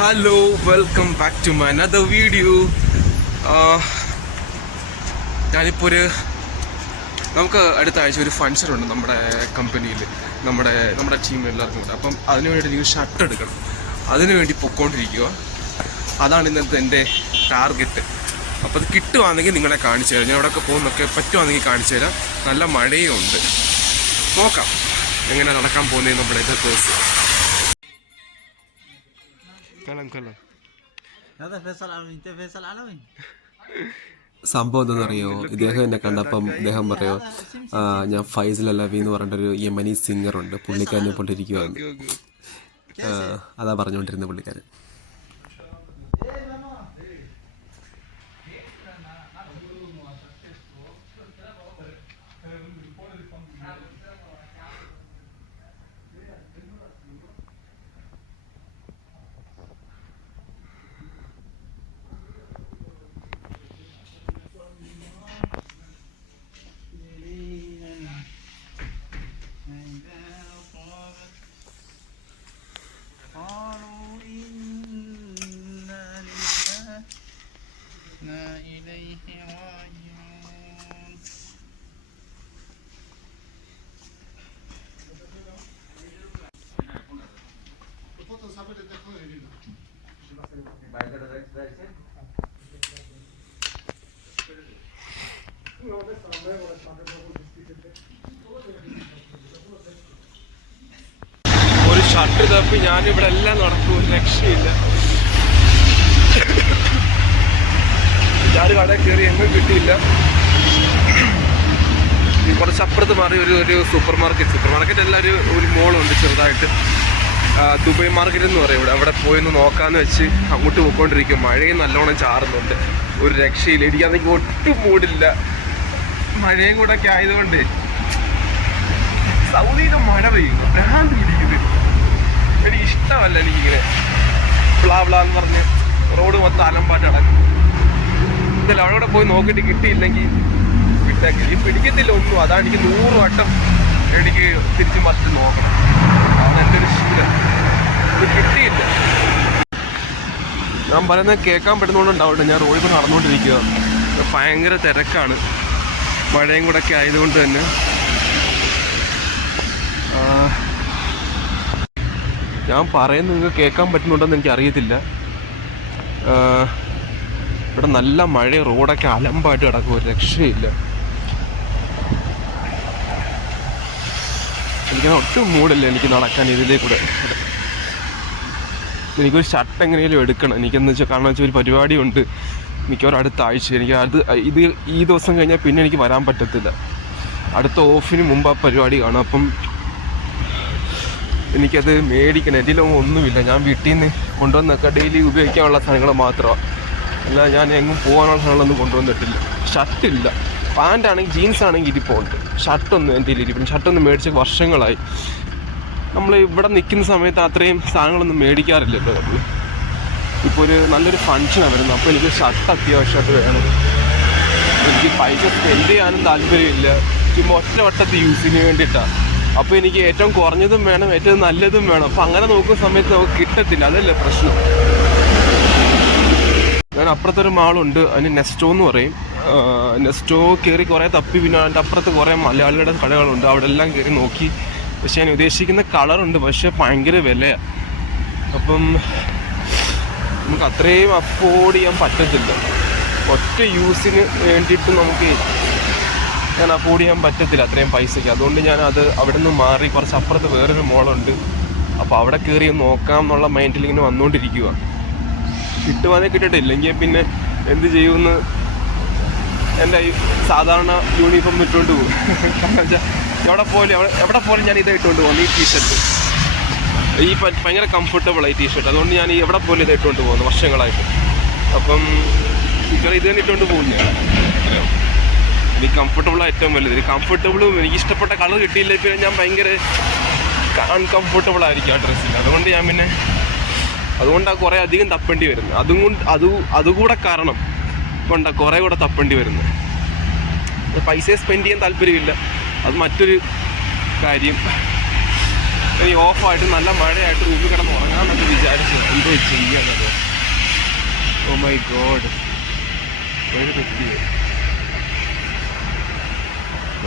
Hello, welcome back to my another video. ഞാനിപ്പോൾ നമുക്ക് അടുത്ത ആഴ്ച ഒരു ഫങ്ഷൻ ഉണ്ട് നമ്മുടെ കമ്പനിയിൽ, നമ്മുടെ ടീമിൽ എല്ലാവർക്കും ഉണ്ട്. അപ്പം അതിനു വേണ്ടി എനിക്ക് ഷർട്ട് എടുക്കണം. അതിനു വേണ്ടി പൊയ്ക്കൊണ്ടിരിക്കുക. അതാണ് ഇന്നത്തെ എൻ്റെ ടാർഗറ്റ്. അപ്പോൾ അത് കിട്ടുവാണെങ്കിൽ നിങ്ങളെ കാണിച്ചു തരാം. ഞാൻ എവിടെയൊക്കെ പോകുന്നൊക്കെ പറ്റുവാണെങ്കിൽ കാണിച്ചു തരാം. നല്ല മഴയും ഉണ്ട്. നോക്കാം എങ്ങനെ നടക്കാൻ പോകുന്നത് നമ്മുടെ ഇത് കോഴ്സ്. സംഭവം എന്താണെന്നറിയോ? ഇദ്ദേഹം എന്നെ കണ്ടപ്പം ഇദ്ദേഹം പറയോ, ഞാൻ ഫൈസൽ അലവി എന്ന് പറഞ്ഞിട്ടൊരു യമനി സിംഗറുണ്ട്, പുള്ളിക്കാരനെ പൊട്ടിരിക്കുവാന്ന്. അതാ പറഞ്ഞുകൊണ്ടിരുന്ന പുള്ളിക്കാരൻ. ഒരു ഷർട്ട് തപ്പി ഞാനിവിടെ എല്ലാം നടക്കും, ഒരു രക്ഷയില്ല. ഞാൻ കടയിൽ കയറി എങ്ങും കിട്ടിയില്ല. കുറച്ചപ്പുറത്ത് മാറി ഒരു സൂപ്പർ മാർക്കറ്റ് അല്ല, ഒരു മോളുണ്ട് ചെറുതായിട്ട്, ദുബായ് മാർക്കറ്റ് എന്ന് പറയും. അവിടെ പോയിന്ന് നോക്കാന്ന് വെച്ച് അങ്ങോട്ട് പോയിക്കൊണ്ടിരിക്കും. മഴയും നല്ലോണം ചാറുന്നുണ്ട്, ഒരു രക്ഷയില്ല. എനിക്കതെനിക്ക് ഒട്ടും മൂടില്ല. മഴയും കൂടെ ഒക്കെ ആയതുകൊണ്ട് സൗദിയിൽ മഴ പെയ്യുന്നു, ഭ്രാന്ത് പിടിക്കുന്നത്. എനിക്ക് ഇഷ്ടമല്ല. എനിക്കിങ്ങനെ പ്ലാന്ന് പറഞ്ഞ് റോഡ് മൊത്തം അലമ്പാട്ട് അടക്കും. എന്തായാലും അവിടെ കൂടെ പോയി നോക്കിയിട്ട് കിട്ടിയില്ലെങ്കിൽ വിട്ടേക്ക്. ഈ പിടിക്കത്തില്ല ഒന്നും. അതാണ് എനിക്ക് 100 വട്ടം എനിക്ക് തിരിച്ച് മറിച്ച് നോക്കണം. അതാണ് എൻ്റെ ഒരു ശീലം. ഇത് കിട്ടിയില്ല. ഞാൻ പറയുന്നത് കേൾക്കാൻ പറ്റുന്നതുകൊണ്ടുണ്ടാവട്ടെ, ഞാൻ റോഡിൽ കൂടെ നടന്നുകൊണ്ടിരിക്കുക. ഭയങ്കര തിരക്കാണ്, മഴയും കൂടെ ഒക്കെ ആയതുകൊണ്ട് തന്നെ. ഞാൻ പറയുന്നത് നിങ്ങൾക്ക് കേൾക്കാൻ പറ്റുന്നുണ്ടെന്ന് എനിക്ക് അറിയത്തില്ല. ഇവിടെ നല്ല മഴ, റോഡൊക്കെ അലമ്പായിട്ട് കിടക്കും, ഒരു രക്ഷയില്ല. എനിക്ക് ഒട്ടും മൂടില്ല എനിക്ക് നടക്കാൻ ഇതിലേ കൂടെ. എനിക്കൊരു ഷർട്ട് എങ്ങനെയും എടുക്കണം. എനിക്കെന്ന് വെച്ചാൽ കാരണം വെച്ചാൽ ഒരു പരിപാടിയുണ്ട് മിക്കവാറും അടുത്ത ആഴ്ച. എനിക്ക് ഈ ദിവസം കഴിഞ്ഞാൽ പിന്നെ എനിക്ക് വരാൻ പറ്റത്തില്ല. അടുത്ത ഓഫിന് മുമ്പ് ആ പരിപാടി കാണും. അപ്പം എനിക്കത് മേടിക്കണം. എൻ്റെ ഒന്നുമില്ല. ഞാൻ വീട്ടിൽ നിന്ന് കൊണ്ടുവന്നൊക്കെ ഡെയിലി ഉപയോഗിക്കാനുള്ള സാധനങ്ങൾ മാത്രമാണ്, അല്ല ഞാൻ എങ്ങും പോകാനുള്ള സാധനങ്ങളൊന്നും കൊണ്ടുവന്നിട്ടില്ല. ഷർട്ടില്ല. പാൻ്റാണെങ്കിൽ ജീൻസ് ആണെങ്കിൽ ഇരിപ്പുണ്ട്, ഷർട്ടൊന്നും എൻ്റെ ഇരിപ്പുണ്ട്. ഷർട്ടൊന്നും മേടിച്ച വർഷങ്ങളായി. നമ്മൾ ഇവിടെ നിൽക്കുന്ന സമയത്ത് അത്രയും സാധനങ്ങളൊന്നും മേടിക്കാറില്ലല്ലോ നമ്മൾ. ഇപ്പോൾ ഒരു നല്ലൊരു ഫങ്ഷനാണ് വരുന്നത്, അപ്പോൾ എനിക്ക് ഷർട്ട് അത്യാവശ്യമായിട്ട് വേണം. എനിക്ക് പൈസ സ്പെൻഡ് ചെയ്യാനും താല്പര്യമില്ല, ചുമ്മാ ഒറ്റ വട്ടത്തിൽ യൂസിന് വേണ്ടിയിട്ടാണ്. അപ്പോൾ എനിക്ക് ഏറ്റവും കുറഞ്ഞതും വേണം, ഏറ്റവും നല്ലതും വേണം. അപ്പോൾ അങ്ങനെ നോക്കുന്ന സമയത്ത് നമുക്ക് കിട്ടത്തില്ല, അതല്ലേ പ്രശ്നം. ഞാൻ അപ്പുറത്തൊരു മാളുണ്ട്, അതിന് നെസ്റ്റോ എന്ന് പറയും. നെസ്റ്റോ കയറി കുറേ തപ്പി, പിന്നെ അതിൻ്റെ അപ്പുറത്ത് കുറേ മലയാളികളുടെ കടകളുണ്ട്, അവിടെ എല്ലാം കയറി നോക്കി. പക്ഷെ ഞാൻ ഉദ്ദേശിക്കുന്ന കളറുണ്ട്, പക്ഷെ ഭയങ്കര വിലയാണ്. അപ്പം നമുക്ക് അത്രയും അഫോർഡ് ചെയ്യാൻ പറ്റത്തില്ല. ഒറ്റ യൂസിന് വേണ്ടിയിട്ട് നമുക്ക് ഞാൻ അഫോർഡ് ചെയ്യാൻ പറ്റത്തില്ല അത്രയും പൈസയ്ക്ക്. അതുകൊണ്ട് ഞാൻ അവിടെ നിന്ന് മാറി കുറച്ച് അപ്പുറത്ത് വേറൊരു മോളുണ്ട്, അപ്പോൾ അവിടെ കയറി നോക്കാം എന്നുള്ള മൈൻഡിൽ ഇങ്ങനെ വന്നുകൊണ്ടിരിക്കുക. കിട്ടുവാനേ കിട്ടട്ടില്ലെങ്കിൽ പിന്നെ എന്ത് ചെയ്യുമെന്ന് എൻ്റെ സാധാരണ യൂണിഫോം ഇട്ടുകൊണ്ട് പോകും. കാരണം വെച്ചാൽ എവിടെ പോലും ഞാൻ ഇത് ഇട്ടുകൊണ്ട് പോകുന്നു, ഈ ടീഷർട്ട്. ഈ ഭയങ്കര കംഫർട്ടബിളായി ടീഷർട്ട്, അതുകൊണ്ട് ഞാൻ എവിടെ പോലും ഇത് ഇട്ടുകൊണ്ട് പോകുന്നു വർഷങ്ങളായിട്ട്. അപ്പം ഇത് തന്നെ ഇട്ടുകൊണ്ട് പോകും ഞാൻ. എനിക്ക് കംഫർട്ടബിളാണ് ഏറ്റവും വലുത്. കംഫർട്ടബിളും എനിക്ക് ഇഷ്ടപ്പെട്ട കളർ കിട്ടിയില്ല പിന്നെ ഞാൻ ഭയങ്കര അൺകംഫർട്ടബിൾ ആയിരിക്കും ആ ഡ്രസ്സിൽ. അതുകൊണ്ടാണ് കുറേ അധികം തപ്പേണ്ടി വരുന്നത്. അതുകൂടെ കാരണം കൊണ്ടാണ് കുറേ കൂടെ തപ്പേണ്ടി വരുന്നത്. പൈസ സ്പെൻഡ് ചെയ്യാൻ താല്പര്യമില്ല, അത് മറ്റൊരു കാര്യം. ഇനി ഓഫായിട്ട് നല്ല മഴയായിട്ട് റൂമിൽ കിടന്ന് ഉറങ്ങാമെന്നൊക്കെ വിചാരിച്ചു. എന്തോ ചെയ്യാനല്ലോ. ഓ മൈ ഗോഡ്, തെറ്റിയ.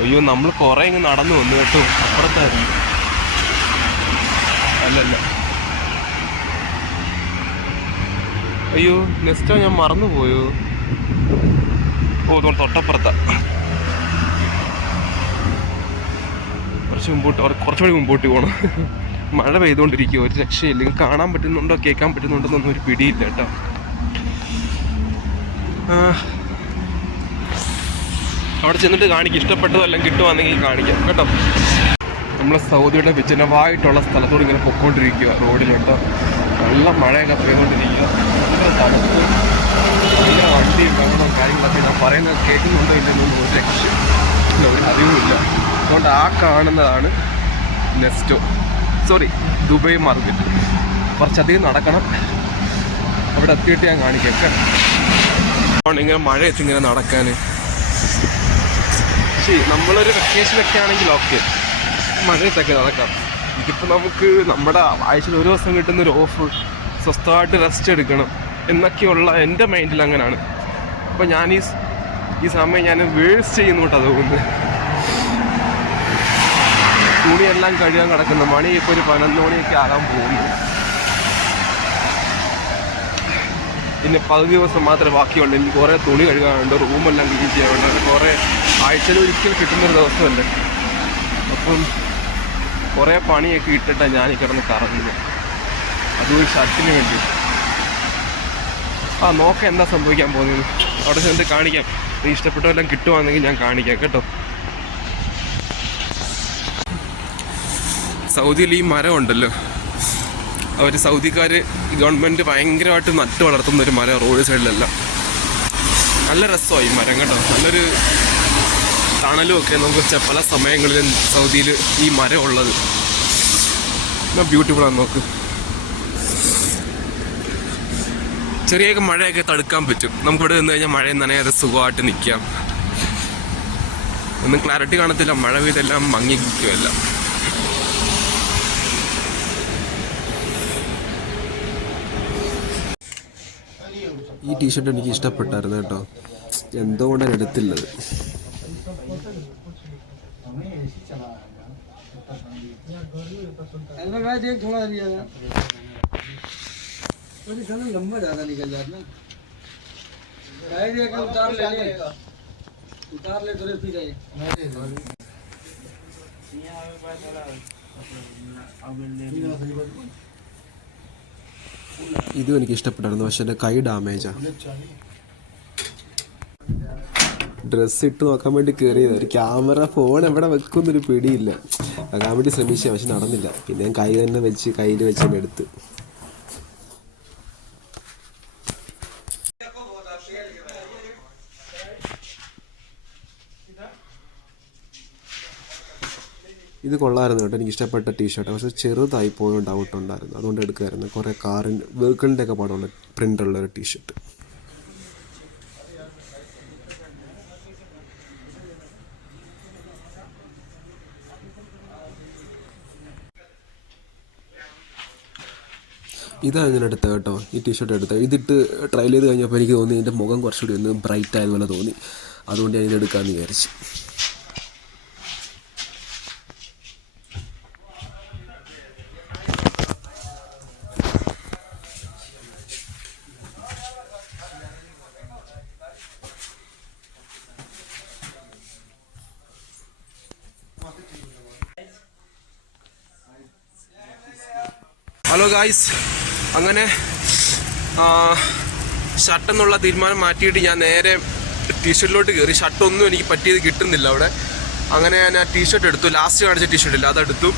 അയ്യോ, നമ്മൾ കുറെ ഇങ്ങ് നടന്നു വന്നു കേട്ടോ. അപ്പുറത്തായിരുന്നു. അല്ലല്ല, അയ്യോ നെക്സ്റ്റോ ഞാൻ മറന്നുപോയോ. ഓ, തൊട്ടപ്പുറത്താ. കുറച്ചുകൂടി മുമ്പോട്ട് പോകണം. മഴ പെയ്തുകൊണ്ടിരിക്കുക, ഒരു രക്ഷയില്ല. കാണാൻ പറ്റുന്നുണ്ടോ കേൾക്കാൻ പറ്റുന്നുണ്ടോ എന്നൊന്നും ഒരു പിടിയില്ല കേട്ടോ. അവിടെ ചെന്നിട്ട് കാണിക്കും. ഇഷ്ടപ്പെട്ടതോ എല്ലാം കിട്ടുവാണെങ്കിൽ കാണിക്കാം കേട്ടോ. നമ്മൾ സൗദിയുടെ വിജനമായിട്ടുള്ള സ്ഥലത്തോട് ഇങ്ങനെ പൊക്കോണ്ടിരിക്കുക റോഡിൽ കേട്ടോ. നല്ല മഴയൊക്കെ പെയ്തുകൊണ്ടിരിക്കുക. തണുപ്പ്, ഭയങ്കര വണ്ടിയും വെള്ളവും കാര്യങ്ങളൊക്കെ. ഞാൻ പറയുന്നത് കേൾക്കുന്നുണ്ടോ ഇല്ലെന്നൊന്നും ഒരു രക്ഷയില്ല, ഒരു അറിവുമില്ല. അതുകൊണ്ട് ആ കാണുന്നതാണ് നെസ്റ്റോ, സോറി ദുബൈ മാർക്കറ്റ്. കുറച്ചധികം നടക്കണം. അവിടെ എത്തിയിട്ട് ഞാൻ കാണിക്കാം കേട്ടോ. ഇങ്ങനെ മഴയത്ത് ഇങ്ങനെ നടക്കാൻ. ശരി, നമ്മളൊരു വെക്കേഷനൊക്കെ ആണെങ്കിൽ ഓക്കെ, മഴയത്തൊക്കെ നടക്കാം. ഇതിപ്പോൾ നമുക്ക് നമ്മുടെ ആഴ്ചയിൽ ഒരു ദിവസം കിട്ടുന്നൊരു ഓഫ്, സ്വസ്ഥമായിട്ട് റെസ്റ്റ് എടുക്കണം എന്നൊക്കെയുള്ള എൻ്റെ മൈൻഡിൽ അങ്ങനെയാണ്. അപ്പോൾ ഞാൻ ഈ സമയം ഞാൻ വേസ്റ്റ് ചെയ്യുന്നോട്ടാണ് തോന്നുന്നത്. തുണിയെല്ലാം കഴുകാൻ കിടക്കുന്ന മണി ഇപ്പോൾ ഒരു 11 മണിയൊക്കെ ആകാൻ പോകുന്നു. പിന്നെ 10 ദിവസം മാത്രമേ ബാക്കിയുള്ളൂ. എനിക്ക് കുറേ തുണി കഴുകാനുണ്ട്, റൂമെല്ലാം ക്ലീൻ ചെയ്യാനുണ്ട്. അത് കുറേ ആഴ്ചയിൽ ഒരിക്കൽ കിട്ടുന്നൊരു ദിവസമല്ലേ. അപ്പം കുറേ പണിയൊക്കെ ഇട്ടിട്ടാണ് ഞാൻ കിടന്ന് കറങ്ങുന്നത്. അതും ഷർട്ടിന് വേണ്ടി. നോക്കാം എന്താ സംഭവിക്കാൻ പോകുന്നത്. അവിടെ ചെന്നിട്ട് കാണിക്കാം. നീ ഇഷ്ടപ്പെട്ടതെല്ലാം കിട്ടുവാണെങ്കിൽ ഞാൻ കാണിക്കാം കേട്ടോ. സൗദിയിൽ ഈ മരം ഉണ്ടല്ലോ, അവർ സൗദിക്കാർ ഗവൺമെൻറ് ഭയങ്കരമായിട്ട് നട്ട് വളർത്തുന്ന ഒരു മരം റോഡ് സൈഡിലെല്ലാം. നല്ല രസമായി ഈ മരം കേട്ടോ. നല്ലൊരു തണലും ഒക്കെ നമുക്ക് പല സമയങ്ങളിലും സൗദിയിൽ ഈ മരം ഉള്ളത്. ബ്യൂട്ടിഫുള്ളാണ്. നോക്ക്, ചെറിയൊക്കെ മഴയൊക്കെ തടുക്കാൻ പറ്റും. നമുക്കിവിടെ നിന്ന് കഴിഞ്ഞാൽ മഴയിൽ നനയാതെ സുഖമായിട്ട് നിൽക്കാം. ഒന്നും ക്ലാരിറ്റി കാണത്തില്ല, മഴ പെയ്തെല്ലാം മങ്ങി നിൽക്കുമല്ല. ഈ ടീഷർട്ട് എനിക്ക് ഇഷ്ടപ്പെട്ടായിരുന്നു കേട്ടോ. എന്തുകൊണ്ടാണ് എടുത്തില്ലത്. ഇതും എനിക്ക് ഇഷ്ടപ്പെട്ടായിരുന്നു, പക്ഷെ എൻ്റെ കൈ ഡാമേജാ. ഡ്രസ്സ് ഇട്ട് നോക്കാൻ വേണ്ടി കയറിയത്. ഒരു ക്യാമറ ഫോൺ എവിടെ വെക്കുന്നൊരു പിടിയില്ല. വെക്കാൻ വേണ്ടി ശ്രമിച്ച, പക്ഷെ നടന്നില്ല. പിന്നെ ഞാൻ കൈ തന്നെ വെച്ച് കയ്യിൽ വെച്ച് തന്നെ എടുത്ത്. ഇത് കൊള്ളായിരുന്നു കേട്ടോ, എനിക്ക് ഇഷ്ടപ്പെട്ട ടീഷർട്ട്. പക്ഷെ ചെറുതായി പോയോ ഡൗട്ട് ഉണ്ടായിരുന്നു, അതുകൊണ്ട് എടുക്കുമായിരുന്നു. കുറേ കാറിൻ്റെ വെഹിക്കിളിൻ്റെ ഒക്കെ പടമുള്ള പ്രിൻ്റുള്ള ഒരു ടീഷർട്ട്. ഇതാണ് ഞാൻ എടുത്തത് കേട്ടോ, ഈ ടീഷർട്ട് എടുത്തത്. ഇതിട്ട് ട്രയൽ ചെയ്ത് കഴിഞ്ഞപ്പോൾ എനിക്ക് തോന്നി എൻ്റെ മുഖം കുറച്ചുകൂടി ഒന്ന് ബ്രൈറ്റ് ആയതുപോലെ തോന്നി. അതുകൊണ്ട് ഞാൻ ഇതെടുക്കാമെന്ന് വിചാരിച്ചു. ഹലോ ഗായ്സ്, അങ്ങനെ ഷർട്ടെന്നുള്ള തീരുമാനം മാറ്റിയിട്ട് ഞാൻ നേരെ ടീഷർട്ടിലോട്ട് കയറി. ഷർട്ടൊന്നും എനിക്ക് പറ്റിയത് കിട്ടുന്നില്ല അവിടെ. അങ്ങനെ ഞാൻ ആ ടീഷർട്ട് എടുത്തു. ലാസ്റ്റ് കാണിച്ച ടീഷർട്ടില്ല, അതെടുത്തു.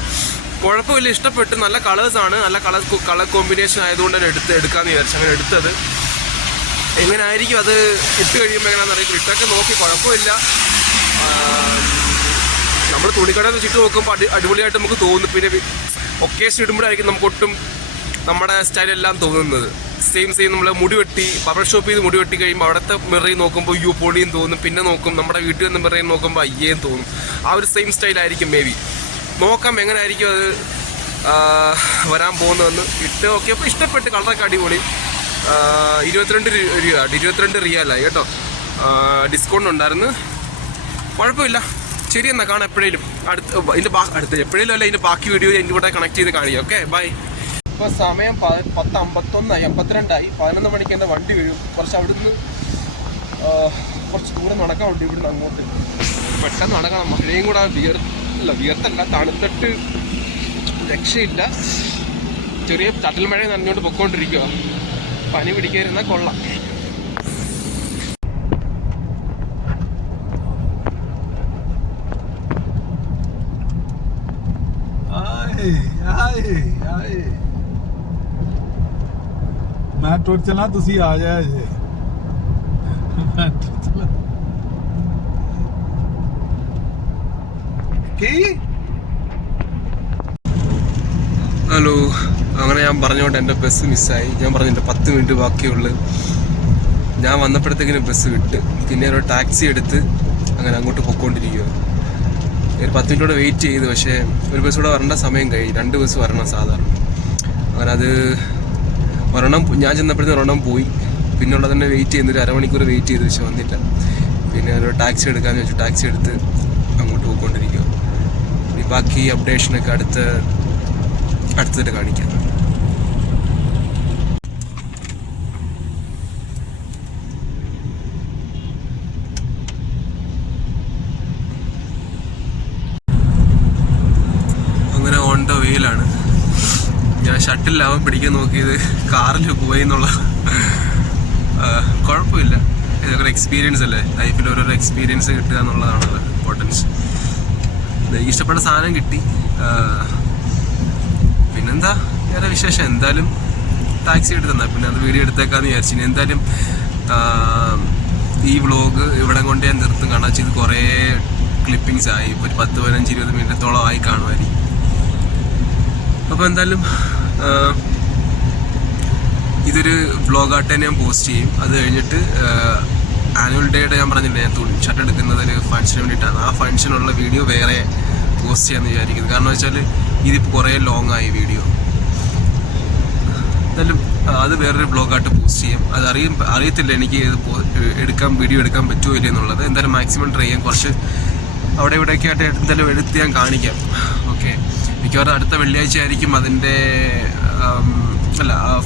കുഴപ്പമില്ല, ഇഷ്ടപ്പെട്ട്. നല്ല കളേഴ്സാണ്, നല്ല കളർ കോമ്പിനേഷൻ ആയതുകൊണ്ട് തന്നെ എടുക്കാമെന്ന് വിചാരിച്ചു. അങ്ങനെ എടുത്തത്. എങ്ങനെ ആയിരിക്കും അത് ഇട്ട് കഴിയുമ്പോൾ എങ്ങനെയാണെന്ന് അറിയില്ല. ഇട്ടൊക്കെ നോക്കി, കുഴപ്പമില്ല. നമ്മൾ തുണിക്കടയിൽ വെച്ചിട്ട് നോക്കുമ്പോൾ അടിപൊളിയായിട്ട് നമുക്ക് തോന്നും. പിന്നെ ഒക്കേഷൻ ഇടുമ്പോഴായിരിക്കും നമുക്കൊട്ടും നമ്മുടെ സ്റ്റൈലെല്ലാം തോന്നുന്നത്. സെയിം നമ്മൾ മുടി വെട്ടി ബർബർ ഷോപ്പ് ചെയ്ത് മുടി വെട്ടി കഴിയുമ്പോൾ അവിടുത്തെ മിററിൽ നോക്കുമ്പോൾ അയ്യോ പൊളിയും തോന്നും. പിന്നെ നോക്കും നമ്മുടെ വീട്ടിൽ നിന്ന് മിററിൽ നോക്കുമ്പോൾ അയ്യേം തോന്നും. ആ ഒരു സെയിം സ്റ്റൈലായിരിക്കും മേ ബി. നോക്കാം എങ്ങനെ ആയിരിക്കും അത് വരാൻ പോകുന്നതെന്ന് ഇട്ട് നോക്കിയപ്പോൾ ഇഷ്ടപ്പെട്ട്, കളറൊക്കെ അടിപൊളി. 22 റിയാലായി കേട്ടോ. ഡിസ്കൗണ്ട് ഉണ്ടായിരുന്നു, കുഴപ്പമില്ല. ശരി എന്നാൽ കാണാം എപ്പോഴേലും. അടുത്ത എപ്പോഴേലും അല്ല, ഇതിൻ്റെ ബാക്കി വീഡിയോ എൻ്റെ കൂടെ കണക്ട് ചെയ്ത് കാണിക്കാം. Okay, bye. ഇപ്പോൾ സമയം 10:51 52 11 മണിക്ക് എൻ്റെ വണ്ടി വീഴും. കുറച്ച് അവിടുന്ന് കുറച്ച് ദൂരം നടക്കാനുണ്ട് ഇവിടുന്ന് അങ്ങോട്ട്. പെട്ടെന്ന് നടക്കണം. മഴയും കൂടെ വിയർത്തല്ല, തണുത്തിട്ട് രക്ഷയില്ല. ചെറിയ ചട്ടൽ മഴ നനഞ്ഞുകൊണ്ട് പൊക്കോണ്ടിരിക്കുക. പനി പിടിക്കാതിരുന്നാൽ കൊള്ളാം. मैं टुर चला, तुसी आ जाए जे। ഹലോ, അങ്ങനെ ഞാൻ പറഞ്ഞുകൊണ്ട് എൻ്റെ ബസ് മിസ്സായി. ഞാൻ പറഞ്ഞിട്ട് 10 മിനിറ്റ് ബാക്കിയുള്ളു. ഞാൻ വന്നപ്പോഴത്തേക്കിന് ബസ് വിട്ട്, പിന്നെ ഒരു ടാക്സി എടുത്ത് അങ്ങനെ അങ്ങോട്ട് പൊക്കോണ്ടിരിക്കുക. ഒരു 10 മിനിറ്റോടെ വെയിറ്റ് ചെയ്തു. പക്ഷേ ഒരു ബസ് കൂടെ വരേണ്ട സമയം കഴിഞ്ഞു. 2 ബസ് വരണം സാധാരണ. അങ്ങനെ അത് ഒരെണ്ണം ഞാൻ ചെന്നപ്പോഴത്തേക്കും ഒരെണ്ണം പോയി. പിന്നെ ഉള്ളത് തന്നെ വെയിറ്റ് ചെയ്യുന്നത്, 1 അരമണിക്കൂർ വെയിറ്റ് ചെയ്തു. പക്ഷെ വന്നില്ല. പിന്നെ ഒരു ടാക്സി എടുക്കാമെന്ന് വെച്ചു. ടാക്സി എടുത്ത് അങ്ങോട്ട് പോയിക്കൊണ്ടിരിക്കുക. ഈ ബാക്കി അപ്ഡേഷനൊക്കെ അടുത്തിട്ട് കാണിക്കാം. അങ്ങനെ ഓൺ ദ വേയിലാണ്. ഞാൻ ഷട്ടിലാവാൻ പിടിക്കാൻ നോക്കിയത്, കാറിൽ പോയി എന്നുള്ള. കുഴപ്പമില്ല, ഇതൊക്കെ എക്സ്പീരിയൻസ് അല്ലേ. ലൈഫിൽ ഓരോരോ എക്സ്പീരിയൻസ് കിട്ടുക എന്നുള്ളതാണല്ലോ ഇമ്പോർട്ടൻസ്. ഇഷ്ടപ്പെട്ട സാധനം കിട്ടി. പിന്നെന്താ വേറെ വിശേഷം. എന്തായാലും ടാക്സി എടുത്ത് തന്നാൽ പിന്നെ അത് വീഡിയോ എടുത്തേക്കാന്ന് വിചാരിച്ചു. ഇനി എന്തായാലും ഈ വ്ളോഗ് ഇവിടെ കൊണ്ട് ഞാൻ നിർത്തും. കാണാൻ വെച്ചാൽ ഇത് കുറേ ക്ലിപ്പിങ്സ് ആയി. ഇപ്പോൾ ഒരു 10, 15, 20 മിനിറ്റത്തോളം ആയി കാണുമായിരിക്കും. അപ്പോൾ എന്തായാലും ഇതൊരു വ്ളോഗായിട്ട് തന്നെ ഞാൻ പോസ്റ്റ് ചെയ്യും. അത് കഴിഞ്ഞിട്ട് ആനുവൽ ഡേയുടെ ഞാൻ പറഞ്ഞില്ലേ, ഞാൻ ഷർട്ട് എടുക്കുന്നത് ഒരു ഫംഗ്ഷന് വേണ്ടിയിട്ടാണ്. ആ ഫംഗ്ഷനുള്ള വീഡിയോ വേറെ പോസ്റ്റ് ചെയ്യാമെന്ന് വിചാരിക്കുന്നത്. കാരണം വെച്ചാൽ ഇതിപ്പോൾ കുറേ ലോങ് ആയി വീഡിയോ. എന്തായാലും അത് വേറൊരു വ്ളോഗായിട്ട് പോസ്റ്റ് ചെയ്യും. അത് അറിയത്തില്ല എനിക്ക് വീഡിയോ എടുക്കാൻ പറ്റുമോ ഇല്ല എന്നുള്ളത്. എന്തായാലും മാക്സിമം ട്രൈ ചെയ്യാം. കുറച്ച് അവിടെ ഇവിടെയൊക്കെ ആയിട്ട് എന്തായാലും എടുത്ത് ഞാൻ കാണിക്കാം. ഓക്കെ, മിക്കവാറും അടുത്ത വെള്ളിയാഴ്ച ആയിരിക്കും അതിൻ്റെ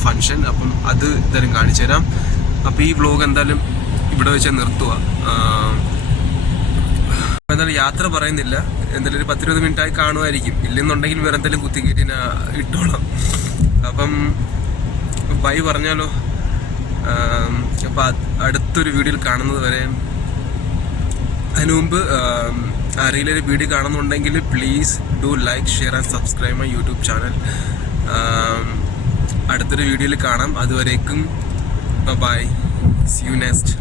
ഫംഗ്ഷൻ. അപ്പം അത് എന്തായാലും കാണിച്ചു തരാം. അപ്പോൾ ഈ വ്ളോഗ് എന്തായാലും ഇവിടെ വെച്ച് നിർത്തുക. എന്തായാലും യാത്ര പറയുന്നില്ല. എന്തായാലും ഒരു 10-20 മിനിറ്റായി കാണുമായിരിക്കും. ഇല്ലെന്നുണ്ടെങ്കിൽ വേറെ എന്തെങ്കിലും കുത്തിക്കയറ്റി ഇട്ടോളാം. അപ്പം ബൈ പറഞ്ഞാലോ. അപ്പം അടുത്തൊരു വീഡിയോയിൽ കാണുന്നത് വരെ. അതിനു മുമ്പ് ആരെങ്കിലും ഒരു വീഡിയോ കാണുന്നുണ്ടെങ്കിൽ please do like, share and subscribe my YouTube channel. അടുത്തൊരു വീഡിയോയിൽ കാണാം. അതുവരേക്കും ബൈ, സി യു നെക്സ്റ്റ്.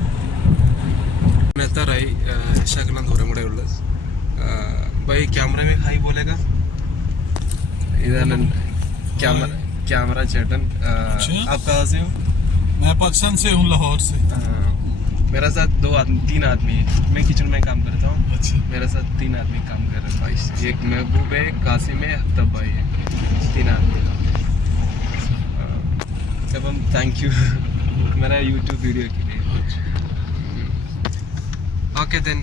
എത്താറായി, ശകലം ദൂരം കൂടെ ഉള്ളു. ബൈ, ക്യാമറ में हाई बोलेगा. इधर कैमरा चेतन. आप कहाँ से हो? मैं पाकिस्तान से हूँ, लाहौर से. मेरा साथ 3 आदमी है. मैं किचन में काम करता हूँ. अच्छा. मेरा साथ 3 आदमी काम कर रहे हैं भाई. एक महबूब है, कासिम है, अख्तर भाई है. 3 आदमी. अब हम थैंक यू मेरा यूट्यूब वीडियो के लिए. Okay then.